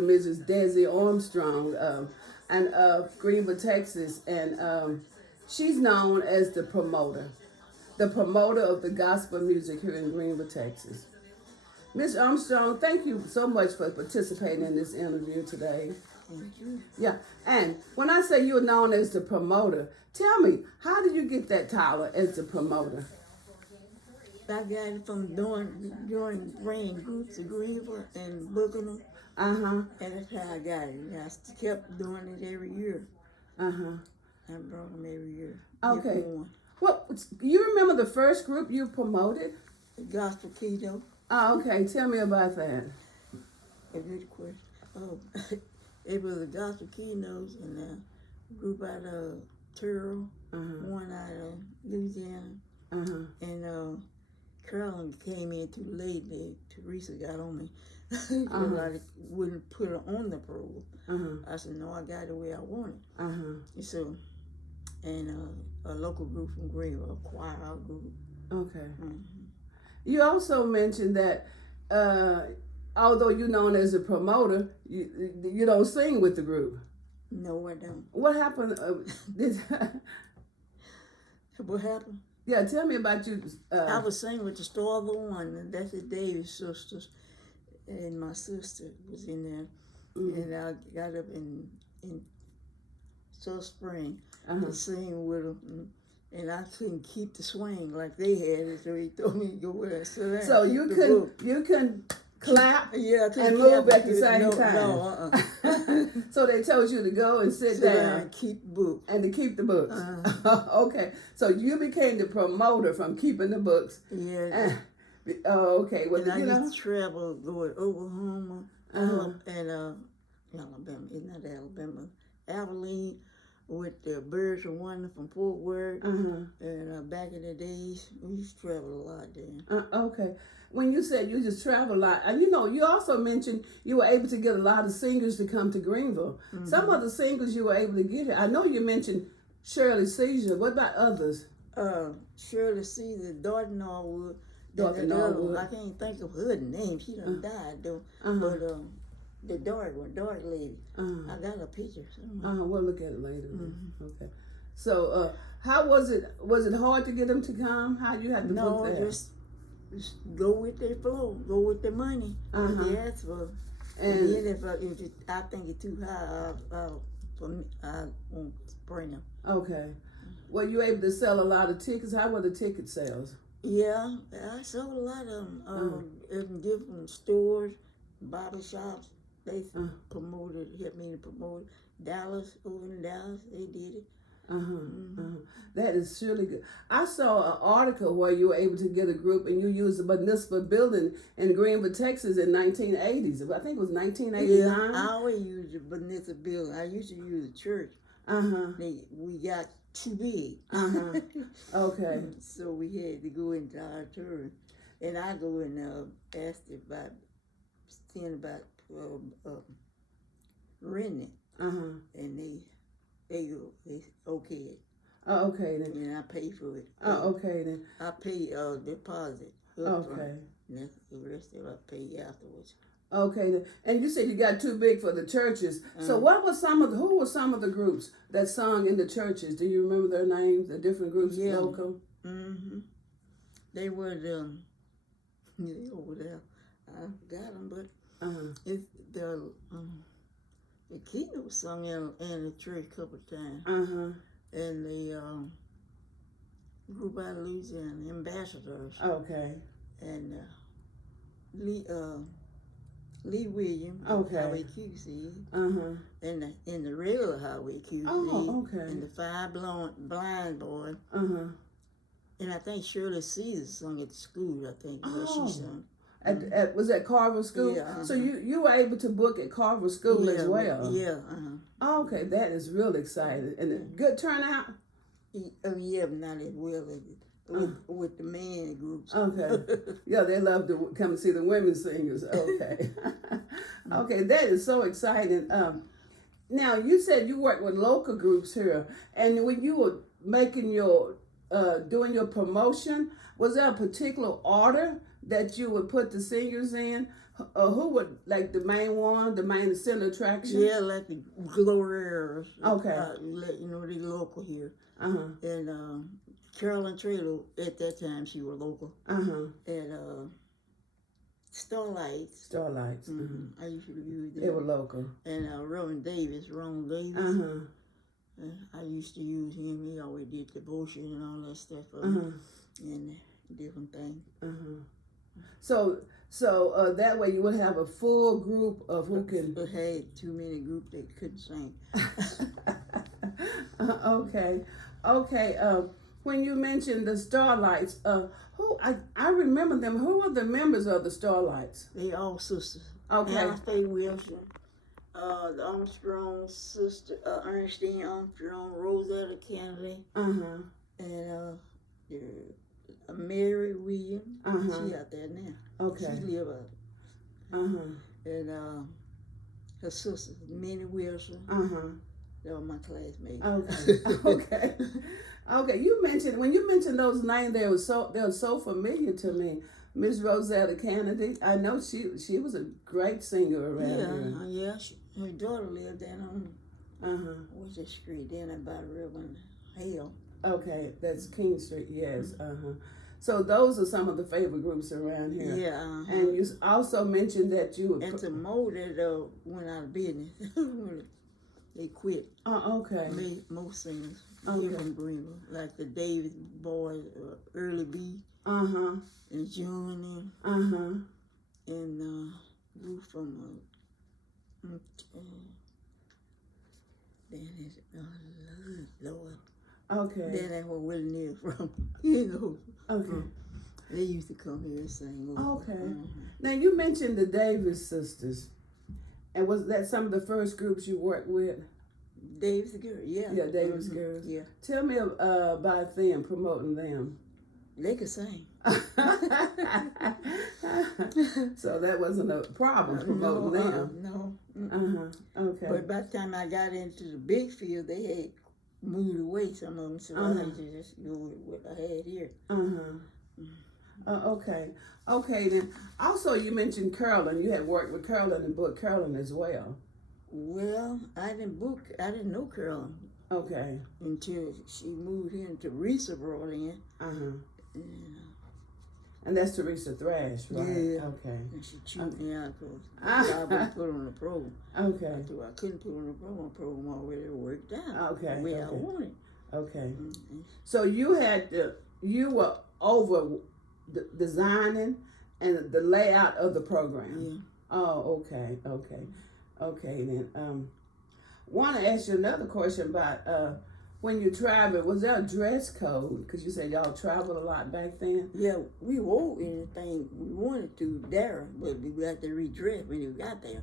Mrs. Dessie Armstrong, and of Greenville, Texas, and she's known as the promoter of the gospel music here in Greenville, Texas. Miss Armstrong, thank you so much for participating in this interview today. Thank you. Yeah, and when I say you're known as the promoter, tell me, how did you get that title as the promoter? I got it from doing bringing groups of Greenville and booking them, Uh-huh, and that's how I got it. And I kept doing it every year. uh-huh. I brought them every year. Okay. Different one. Well, you remember the first group you promoted? The Gospel Keto. Oh, okay. Tell me about that. A good question. Oh, it was the Gospel Keynotes and a group out of Terrell, one out of Louisiana, and Carolyn came in too late. Teresa got on me. I wouldn't put her on the program. I said, no, I got it where I want it. And so, and a local group from Greenville, a choir group. Okay. You also mentioned that although you're known as a promoter, you don't sing with the group. No, I don't. What happened? What happened? Yeah, tell me about you. I was singing with the Star of the One, and that's the Davis sisters, and my sister was in there, and I got up in South Spring to sing with them, and I couldn't keep the swing like they had it, so he told me to go with us. So you couldn't clap and move at the same time. No. So they told you to go and sit down and keep the book. And to keep the books. Okay. So you became the promoter from keeping the books. Yeah. Oh, okay. Well, and I used to travel, go to Oklahoma, and Alabama, it's not Alabama, Abilene, with the Birds of Wonder from Fort Worth. And back in the days, we used to travel a lot then. Okay. When you said you just travel a lot, and you also mentioned you were able to get a lot of singers to come to Greenville. Some of the singers you were able to get here. I know you mentioned Shirley Caesar. What about others? Shirley Caesar, Dorothy Norwood. Norwood. I can't think of her name. She done died though. But the dark lady. I got a picture. We'll look at it later. Okay. So how was it? Was it hard to get them to come? How you had to book that? No, just go with their flow, go with the money that they ask for. And then if I think it's too high, I won't bring them. Okay. Were you able to sell a lot of tickets? How were the ticket sales? Yeah, I sold a lot of them in different stores, barber shops. They promoted, helped me to promote Dallas, over in Dallas. They did it. That is really good. I saw an article where you were able to get a group and you used a municipal building in Greenville, Texas in 1980s. I think it was 1989. Yeah, I always used the municipal building. I used to use the church. We got too big. Okay. So we had to go into our turn. And I go and ask about, seeing about renting. And they okay it. Oh, okay then. And I pay for it. Oh, okay then. I pay deposit. Okay. And that's the rest of it I pay afterwards. Okay then. And you said you got too big for the churches. So who were some of the groups that sung in the churches? Do you remember their names? The different groups local? They were over there. I forgot them, but it's the keynote was sung in the church a couple of times. And the group out of Louisiana, Ambassadors. Okay. And Lee Williams, Highway QC. And the regular Highway QC. Oh, okay. And the Five Blind Boy. And I think Shirley Caesar sung at the school, I think, where she sung. Was at Carver School? Yeah. So you were able to book at Carver School as well? Yeah. Okay, that is real exciting. And a good turnout? Oh, yeah, but not as well as with the man groups. Okay. Yeah, they love to come see the women singers. Okay. Okay, that is so exciting. Now, you said you work with local groups here. And when you were making your, doing your promotion, was there a particular order that you would put the singers in? Who would like the main one, the main center attraction? Yeah, like the Gloriers. Okay. You know, they local here. Uh-huh. And Carolyn Traylor, at that time, she was local. Uh-huh. And Starlights. Starlights. I used to use them. They were local. And Ron Davis. I used to use him. He always did devotion and all that stuff. And different things. So that way you would have a full group of who can. But had too many groups that couldn't sing. Okay. When you mentioned the Starlights, who I remember them. Who were the members of the Starlights? They all sisters. Okay. Anna Faye Wilson, the Armstrong sister, Ernestine Armstrong, Rosetta Kennedy, and Mary Williams. She out there now. Okay. She live out. And her sister, Minnie Wilson. They were my classmates. Okay. When you mentioned those names, they were so familiar to me. Miss Rosetta Kennedy. I know she was a great singer around here. Her daughter lived down on what's that street down there by the river Hale. Okay, that's King Street. Yes. So those are some of the favorite groups around here. Yeah. And you also mentioned that you would. And some more that went out of business. They quit. Okay. Most singers here in Greenville, like the Davis boys, Early B. And John and group from Lord. Okay. Then that's where Willie Neal from. You know. Okay. They used to come here and sing. Okay. Now you mentioned the Davis sisters, and was that some of the first groups you worked with? Davis girls, yeah. Yeah, Davis girls. Yeah. Tell me about them, promoting them. They could sing. So that wasn't a problem promoting them. No. Okay. But by the time I got into the big field, they had moved away, some of them, so I had to just go with what I had here. Okay, then. Also, you mentioned Carolyn. You had worked with Carolyn and booked Carolyn as well. Well, I didn't know Carolyn. Okay. Until she moved here, and Teresa brought in. And that's Teresa Thrash, right? Yeah. Okay. And she chewed me out because I wouldn't put on the program. Okay. I couldn't put on the program already worked out. Okay. The way I wanted. Okay. So you were over designing and the layout of the program. Yeah. Oh, okay. Then, want to ask you another question about when you traveled. Was there a dress code? Because you said y'all traveled a lot back then. Yeah, we wore anything we wanted to there, but we got to redress when we got there.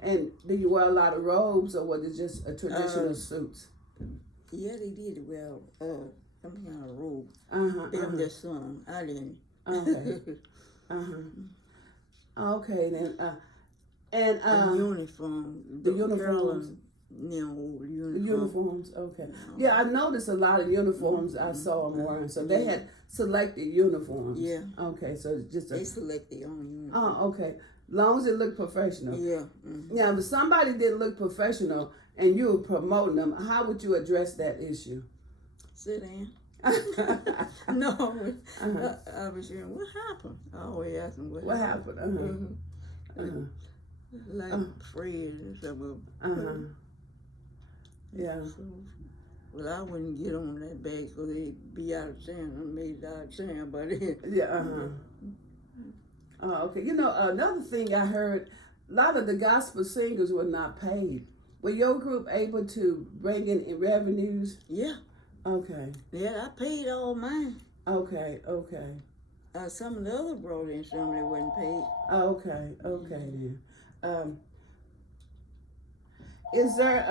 And do you wear a lot of robes, or was it just a traditional suits? Yeah, they did wear some kind of robe. Them their son. I didn't. Okay then. And the uniform. The uniforms. The uniforms. Okay. Yeah, I noticed a lot of uniforms. I saw them wearing. So they had selected uniforms. Yeah. Okay, so it's just they select their own uniform. Oh, okay. Long as it looked professional. Yeah. Now, if somebody didn't look professional and you were promoting them, how would you address that issue? Sit down. No, I was saying, what happened? I always ask them what happened. Like Fred or something. Yeah. So, well, I wouldn't get on that bag because they'd be out of town. I made it out of town by then. Yeah. Okay. You know, another thing I heard, a lot of the gospel singers were not paid. Were your group able to bring in revenues? Yeah. Okay. Yeah, I paid all mine. Okay. Some of the other brought in some that wasn't paid. Okay then. Is there,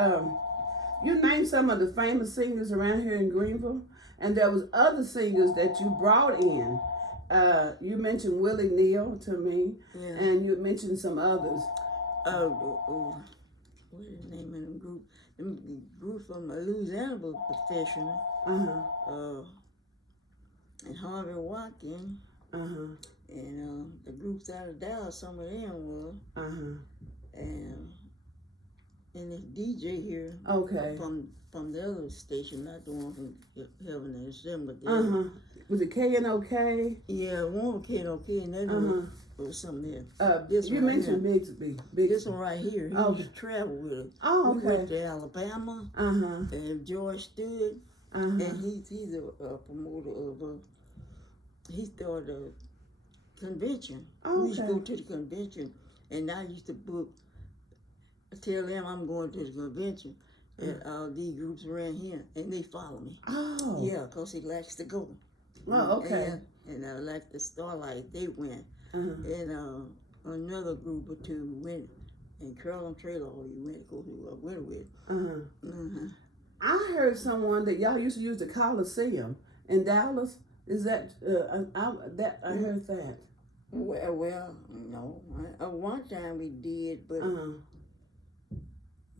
you named some of the famous singers around here in Greenville, and there was other singers that you brought in. You mentioned Willie Neal to me, and you mentioned some others. What is the name of the group? The group from Louisiana was professional. And Harvey Watkins. And the groups out of Dallas, some of them were. And this DJ here. Okay. From the other station, not the one from Heaven and Sin, but the other. Was it KNOK? Yeah, one was KNOK, and that was something else. This you one mentioned right Bixby. This one right here, he used to travel with us. Oh, okay. We went to Alabama, and George stood, and he's a promoter of he started a convention. Oh, we used to go to the convention, and I used to tell them I'm going to the convention, and all these groups around here, and they follow me. Oh. Yeah, because he likes to go. Oh, okay. And like the Starlight, they went. And another group or two went, and Carol and Trailer, you went with. I heard someone that y'all used to use the Coliseum in Dallas. Is that I heard that. Well, no. One time we did, but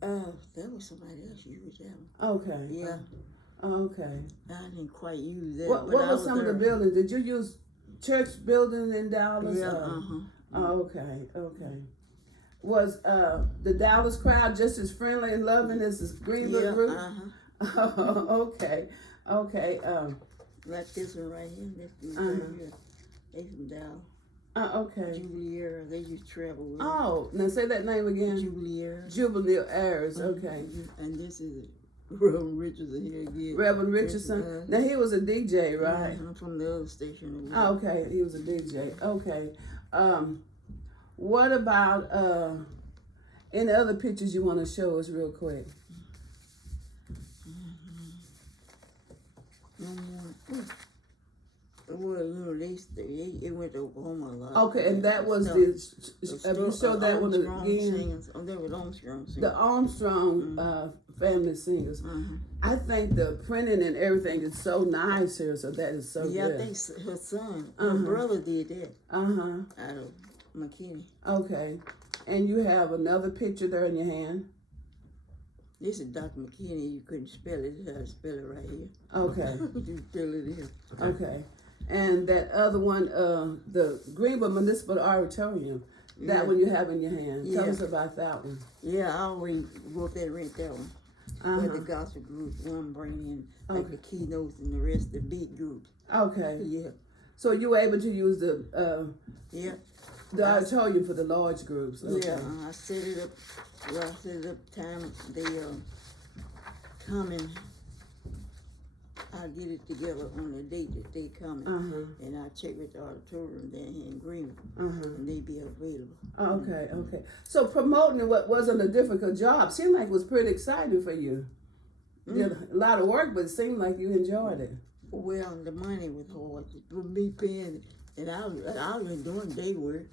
that was somebody else used that one. Okay. Yeah. Okay. I didn't quite use that. What was some of the buildings? Did you use church building in Dallas? Yeah. Oh, okay. Was the Dallas crowd just as friendly and loving as the Greenville group? Oh, okay. Like this one right here. This one right here. They from Dallas. Okay. Jubileer, they used to travel with. Oh, now say that name again. Jubileer. Jubileers, okay. And this is Reverend Richardson here again. Reverend Richardson. Now he was a DJ, right? I'm from the other station. Okay, he was a DJ. Okay. What about any other pictures you want to show us real quick? Well, they went to Oklahoma a lot. Okay, and that was you showed that one again? Singers. Oh, that was Armstrong singers. The Armstrong family singers. I think the printing and everything is so nice here, so that is so good. Yeah, I think her son, her brother did that. Out of McKinney. Okay, and you have another picture there in your hand. This is Dr. McKinney. You couldn't spell it. You had to spell it right here. Okay. You spell it here. Okay. And that other one, the Greenville Municipal Auditorium, that one you have in your hand. Tell us about that one. Yeah, I always wrote that, rent that one. Where the gospel groups, one bring in like the keynotes and the rest the big groups. Okay. Yeah. So you were able to use the auditorium for the large groups. Okay. Yeah, I set it up. Well, I set it up time they come and I get it together on the date that they coming, and I check with the auditorium down here in Greenville, and they be available. Okay. So promoting what wasn't a difficult job seemed like it was pretty exciting for you. You had a lot of work, but it seemed like you enjoyed it. Well, the money was hard for me paying, and I was doing day work.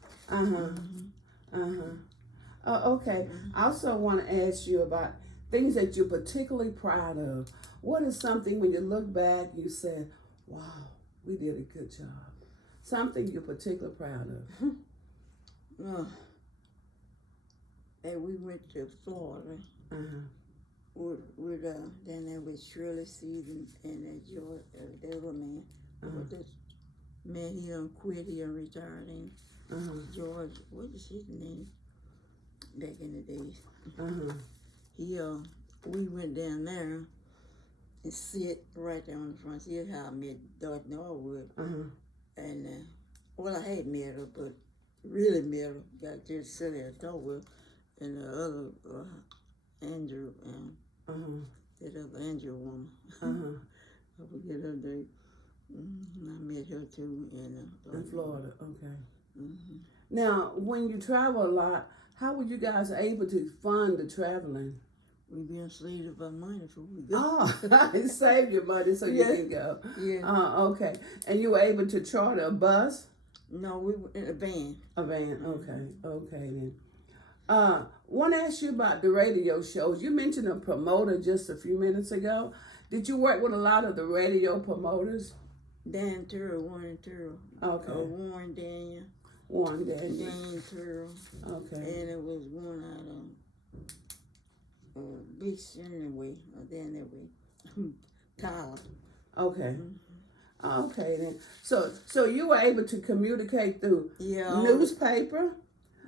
Okay. I also want to ask you about things that you're particularly proud of. What is something when you look back, you said, wow, we did a good job? Something you're particularly proud of. And we went to Florida with down there with Shirley Season and George, the other man. But this man, he done quit, he done retired. And George, what is his name? Back in the days. We went down there and sit right there on the front seat. How I met Dr. Norwood. And, well, I had met her, but really met her. Got just sit there and talk with her. And the other, Andrew, that other Andrew woman. I forget her name. I met her too. In Florida, okay. Now, when you travel a lot, how were you guys able to fund the traveling? We been saved up our money before we go. Oh, it saved your money so you can go. Yeah. Okay. And you were able to charter a bus? No, we were in a van. A van, okay then. Want to ask you about the radio shows. You mentioned a promoter just a few minutes ago. Did you work with a lot of the radio promoters? Dan Turrell, Warren Turrell. Okay. Warren Daniel. Warren Daniel. Dan Turrell. Okay. And it was one out of Big Anyway, or down that way. Tyler. Okay. Okay then. So you were able to communicate through Yeah. newspaper,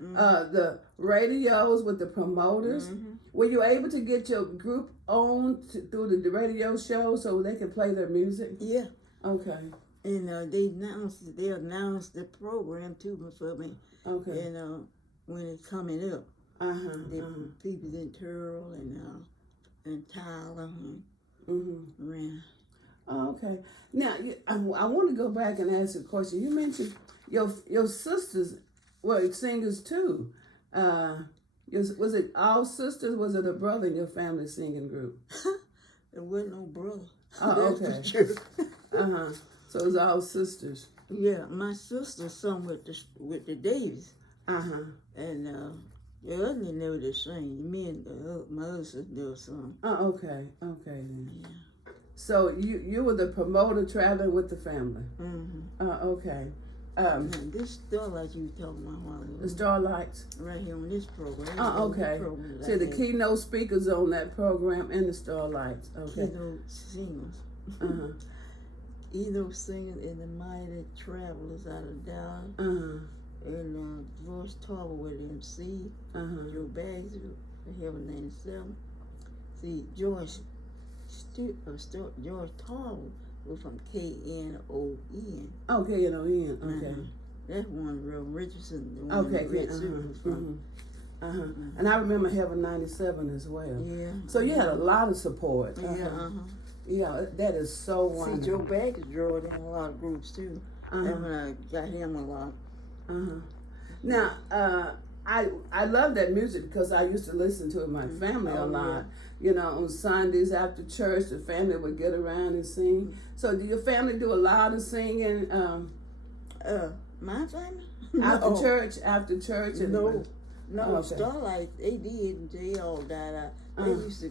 Mm-hmm. the radios with the promoters. Mm-hmm. Were you able to get your group on through the radio show so they can play their music? Yeah. Okay. And they announced the program too for me. Okay. And when it's coming up, the people in Turl and Tyler and Ren. Oh, okay. Now I want to go back and ask a question. You mentioned your sisters were singers too. Was it all sisters? Was it a brother in your family singing group? There wasn't no brother. Oh, That's okay. for sure. So it was all sisters. Yeah, my sister sung with the Davies. And the other never did sing. Me and my other sister never sung. Oh, okay. Okay then. Yeah. So you were the promoter traveling with the family. Okay. This Starlight you were talking about a while ago. The Starlights. Right here on this program. Okay. See the keynote speakers on that program and the Starlights. Okay. Keynote singers. Keynote singers and the Mighty Travelers out of Dallas. And George Tarver with MC. Joe Baggs, Heaven 97. See, George Tarver was from KNON. Oh, KNON. Okay. That's one real Richardson. The one Okay. Red Suit was from. And I remember Heaven 97 as well. Yeah. So you had a lot of support. Yeah, that is so wonderful. See, Joe Baggs drawed in a lot of groups too. And when I got him a lot. Now, I love that music because I used to listen to it with my family a lot. Yeah. You know, on Sundays after church, the family would get around and sing. So, do your family do a lot of singing? My family? After church? And no, Starlight, they did. They all died out. They used to.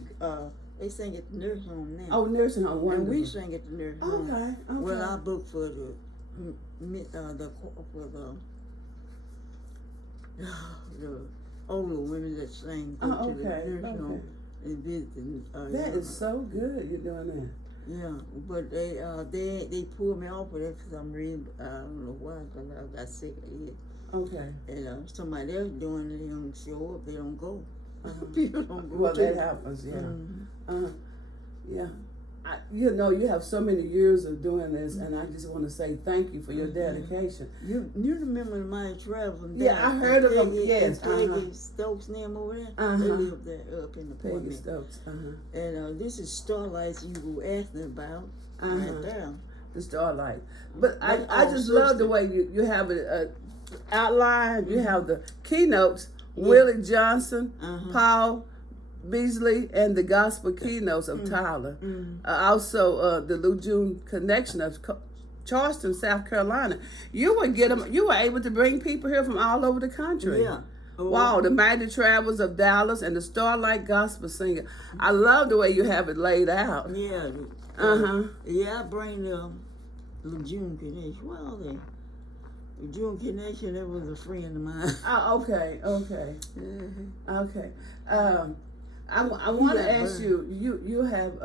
They sang at the nursing home now. Oh, nursing home. Wonderful. And we sang at the nursing home. Okay. Well, I booked for the older women that sang to the nursing home and visit. That is so good. You're doing that. Yeah, but they pulled me off of that for some reason. I don't know why, because I got sick of it. Okay. And somebody else doing it, they don't show up, they don't go. People don't go. Well, that happens, yeah. Yeah. You know, you have so many years of doing this, and I just want to say thank you for your dedication. You remember my travel? Yeah, I heard of them. Yes. Peggy Stokes' name over there. They live there up in the Peggy Stokes. And this is Starlights you were asking about right there. The Starlight. But I just love the way you have it outlined. You have the keynotes. Willie Johnson, Paul Beasley, and the gospel keynotes of Tyler. Also, the Lou June connection of Charleston, South Carolina. You were able to bring people here from all over the country. Yeah. Wow, the Mighty Travels of Dallas and the Starlight Gospel Singer. I love the way you have it laid out. Yeah. Yeah, I bring the Lou June connection. Where are they? June Connection, that was a friend of mine. Oh, okay. Okay. I want to ask you. You have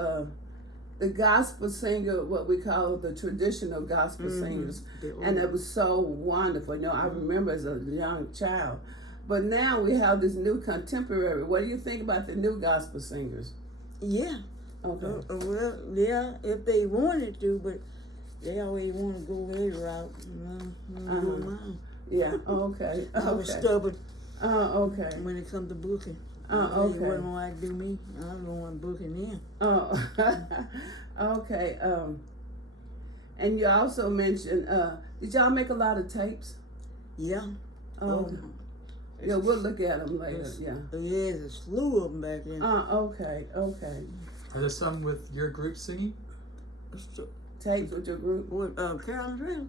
the gospel singer, what we call the traditional gospel singers, and it was so wonderful. You know, I remember as a young child, but now we have this new contemporary. What do you think about the new gospel singers? Yeah. Okay. Well, yeah, if they wanted to, but they always want to go their route. Yeah. Okay. I was stubborn. Okay. When it comes to booking. Okay. They wouldn't want to do me. I don't want booking them. Okay. And you also mentioned, did y'all make a lot of tapes? Yeah. Yeah, we'll look at them later. Yeah. There's a slew of them back then. Okay. Are there some with your group singing? Tapes with your group? With Carolyn Drill?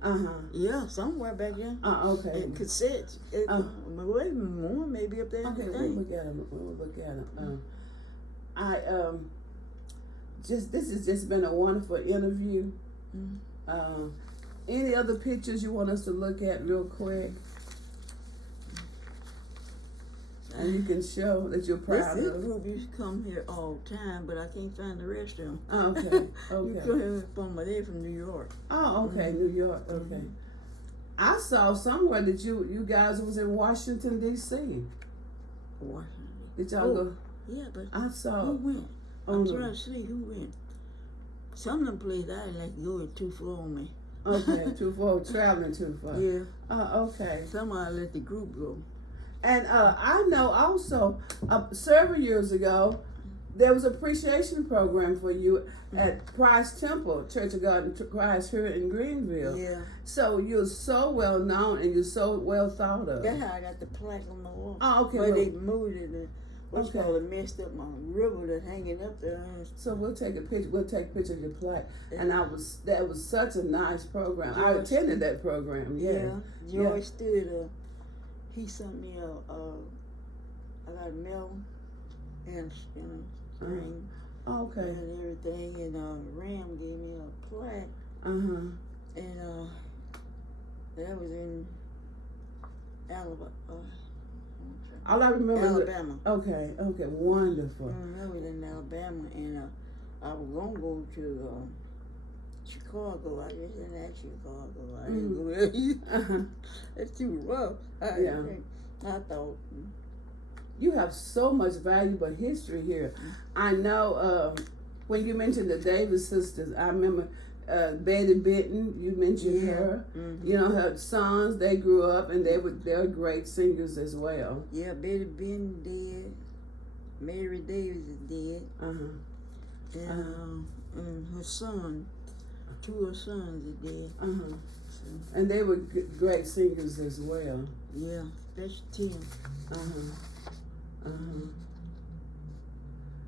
Yeah, somewhere back then. Okay. And cassettes. Maybe more, maybe up there. Okay, we'll look at them. This has just been a wonderful interview. Any other pictures you want us to look at real quick? and you can show that you're proud This of. group used to come here all the time, but I can't find the rest of them. Oh, okay, You okay. come here from, they're from New York. Oh, okay, New York. Okay. I saw somewhere that you guys was in Washington D.C. Washington. Did y'all go? Yeah, but I saw. who went? on I'm the- trying to see who went. Some of them places I didn't like to go too far on me. Okay, too far, traveling too far. Yeah. Okay. Some I let the group go. And I know also several years ago there was an appreciation program for you at Christ Temple Church of God in Christ here in Greenville. Yeah. So you're so well known and you're so well thought of. That's how I got the plaque on the wall. Oh, okay. But well, they moved it and what's Okay. called it messed up my river that's hanging up there. so we'll take a picture. We'll take a picture of your plaque. And that was such a nice program. I George- attended that program. Yeah. George stood he sent me I got a medal and ring Okay. and everything, and Ram gave me a plaque, and that was in Alabama. All I remember. Alabama. Okay. Wonderful. That was in Alabama, and I was gonna go to Chicago. I just didn't ask Chicago. I didn't go there. It's too rough. I thought. You have so much valuable history here. I know when you mentioned the Davis sisters, I remember Betty Benton, you mentioned her. Mm-hmm. You know, her sons, they grew up and they're great singers as well. Yeah, Betty Benton dead. Mary Davis is dead. And her son, two of her sons are dead. So, And they were great singers as well. yeah, that's 10.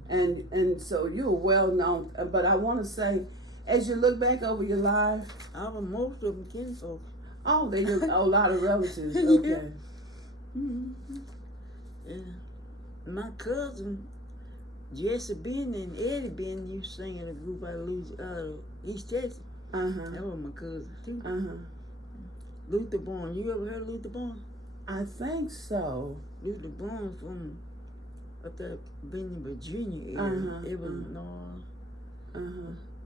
And so you're well known, but I want to say, as you look back over your life, Most of them kinfolk. oh, they have a lot of relatives. Okay. Yeah. Mm-hmm. Yeah. My cousin, Jesse Ben and Eddie Ben used to sing in a group out of East Texas. That was my cousin too. Luther Bourne. You ever heard of Luther Bourne? I think so. Luther Bourne from up there, Benton, Virginia area. It was north.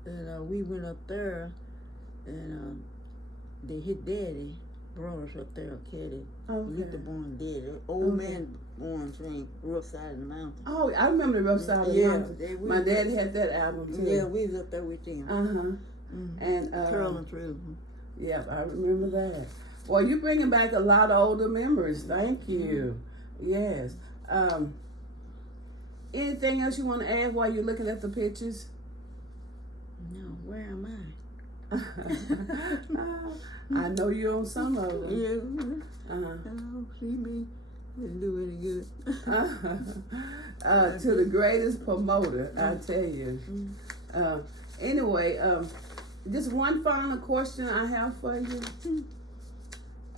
And we went up there, and his daddy brought us up there, Caddy. Luther Bourne did. Old man Bourne sang Rough Side of the Mountain. Oh, I remember the Rough Side of the Mountain. My dad had that album too. Yeah, we was up there with them. And Pearl and Thrill. yeah, I remember that. Well, you're bringing back a lot of older memories. Thank you. Yes. Anything else you want to add while you're looking at the pictures? No, where am I? I know you're on some of them. Yeah. Oh, see me. Didn't do any good. To the greatest promoter, I tell you. Anyway, just one final question I have for you.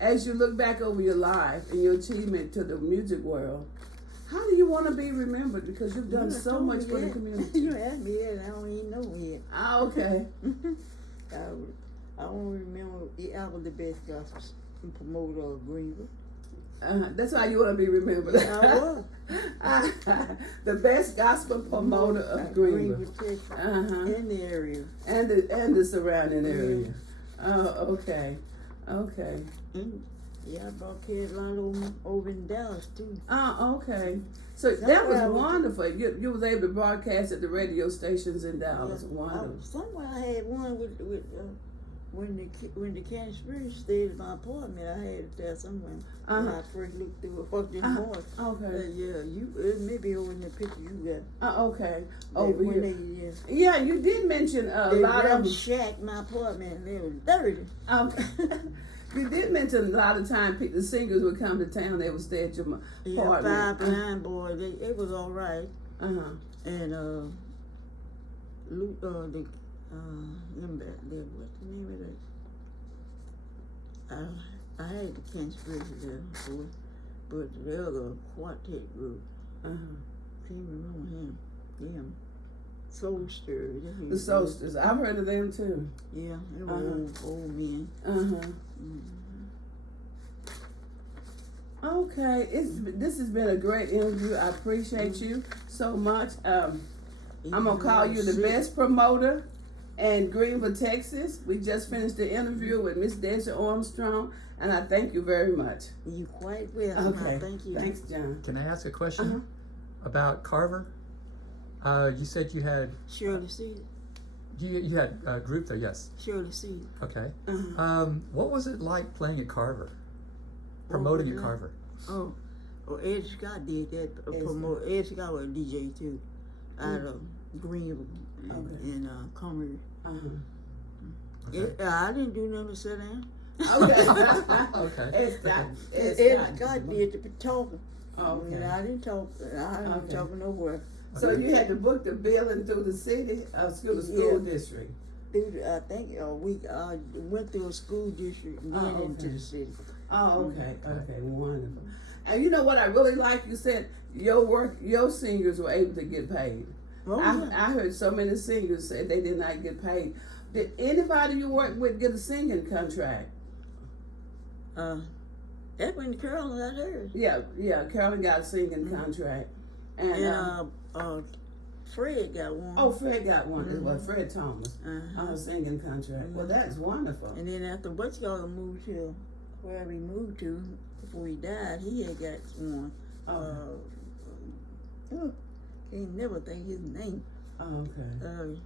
As you look back over your life and your achievement to the music world, how do you want to be remembered? Because you've done so much for the community. You asked me that, and I don't even know yet. Okay. I don't remember. I was the best gospel promoter of Greenville. That's how you want to be remembered. I was. The best gospel promoter of Greenville. Texas, in the area. And the surrounding area. Oh, okay. Yeah, I brought Carolina over in Dallas too. Oh, okay. So that was wonderful. You was able to broadcast at the radio stations in Dallas. Wonderful. Somewhere I had one with when the Candy Spirit stayed at my apartment. I had it there somewhere. When I first looked through it, fucked in morning. Okay. It may be over in the picture you got. Okay. Over here. They, Yeah, you did mention a lot of them. Shack my apartment, and they were dirty. You did mention a lot of time the singers would come to town. They would stay at your apartment. 5 blind boys. It was all right. And what's the name of that? I had the Candy Spirit there before, but the other quartet group. Can't remember him. Them. Soul Stirrers. The Soul Stirrers. I've heard of them too. Yeah, they were old men. Okay, this has been a great interview. I appreciate you so much. I'm gonna call you the best promoter in Greenville, Texas. We just finished the interview with Miss Dessie Armstrong, and I thank you very much. You quite welcome. Okay, Thank you. Thanks, John. Can I ask a question about Carver? You said you had Shirley Cedar. you had a group there, yes. Shirley Cedar. Okay. What was it like playing at Carver? Promoting at Carver? Oh, Ed Scott did that. Promote. Ed Scott was a DJ too, out of Greenville and Connery. Okay. I didn't do nothing to sit down. Okay. Ed Scott did the talking. Okay. And I didn't talk. I didn't talk nowhere. So you had to book the billing through the city, the school district. I think we went through a school district and then into the city. Oh, okay, wonderful. And you know what I really like? You said your seniors were able to get paid. Oh, I heard so many singers say they did not get paid. Did anybody you worked with get a singing contract? That's when Carolyn got hers. Yeah, Carolyn got a singing contract. And Fred got one. Oh, Fred got one as well. Fred Thomas, singing contract. Well, that's wonderful. And then after Butchgall moved to wherever he moved to before he died, he had got one. Can't never think his name. Oh, okay.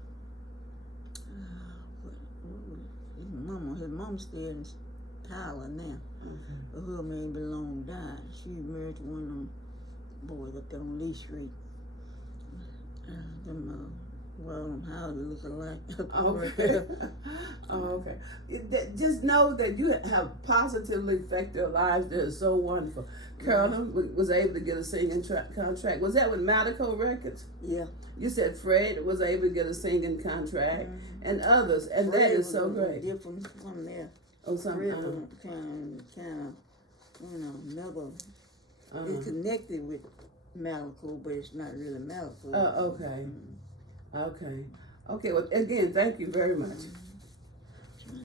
His mama still in Tyler now. Okay. Her man belong died. She was married to one of them boys up there on Lee Street. Them houses look alike. Okay. Okay. Just know that you have positively affected their lives. They're so wonderful. Carolyn was able to get a singing contract. Was that with Medical Records? Yeah. You said Fred was able to get a singing contract, and others, and Fred that is so great. Different from there. Oh, something. Fred was kind of, never. It's connected with Malico, but it's not really Malico. Okay. Okay. Well, again, thank you very much.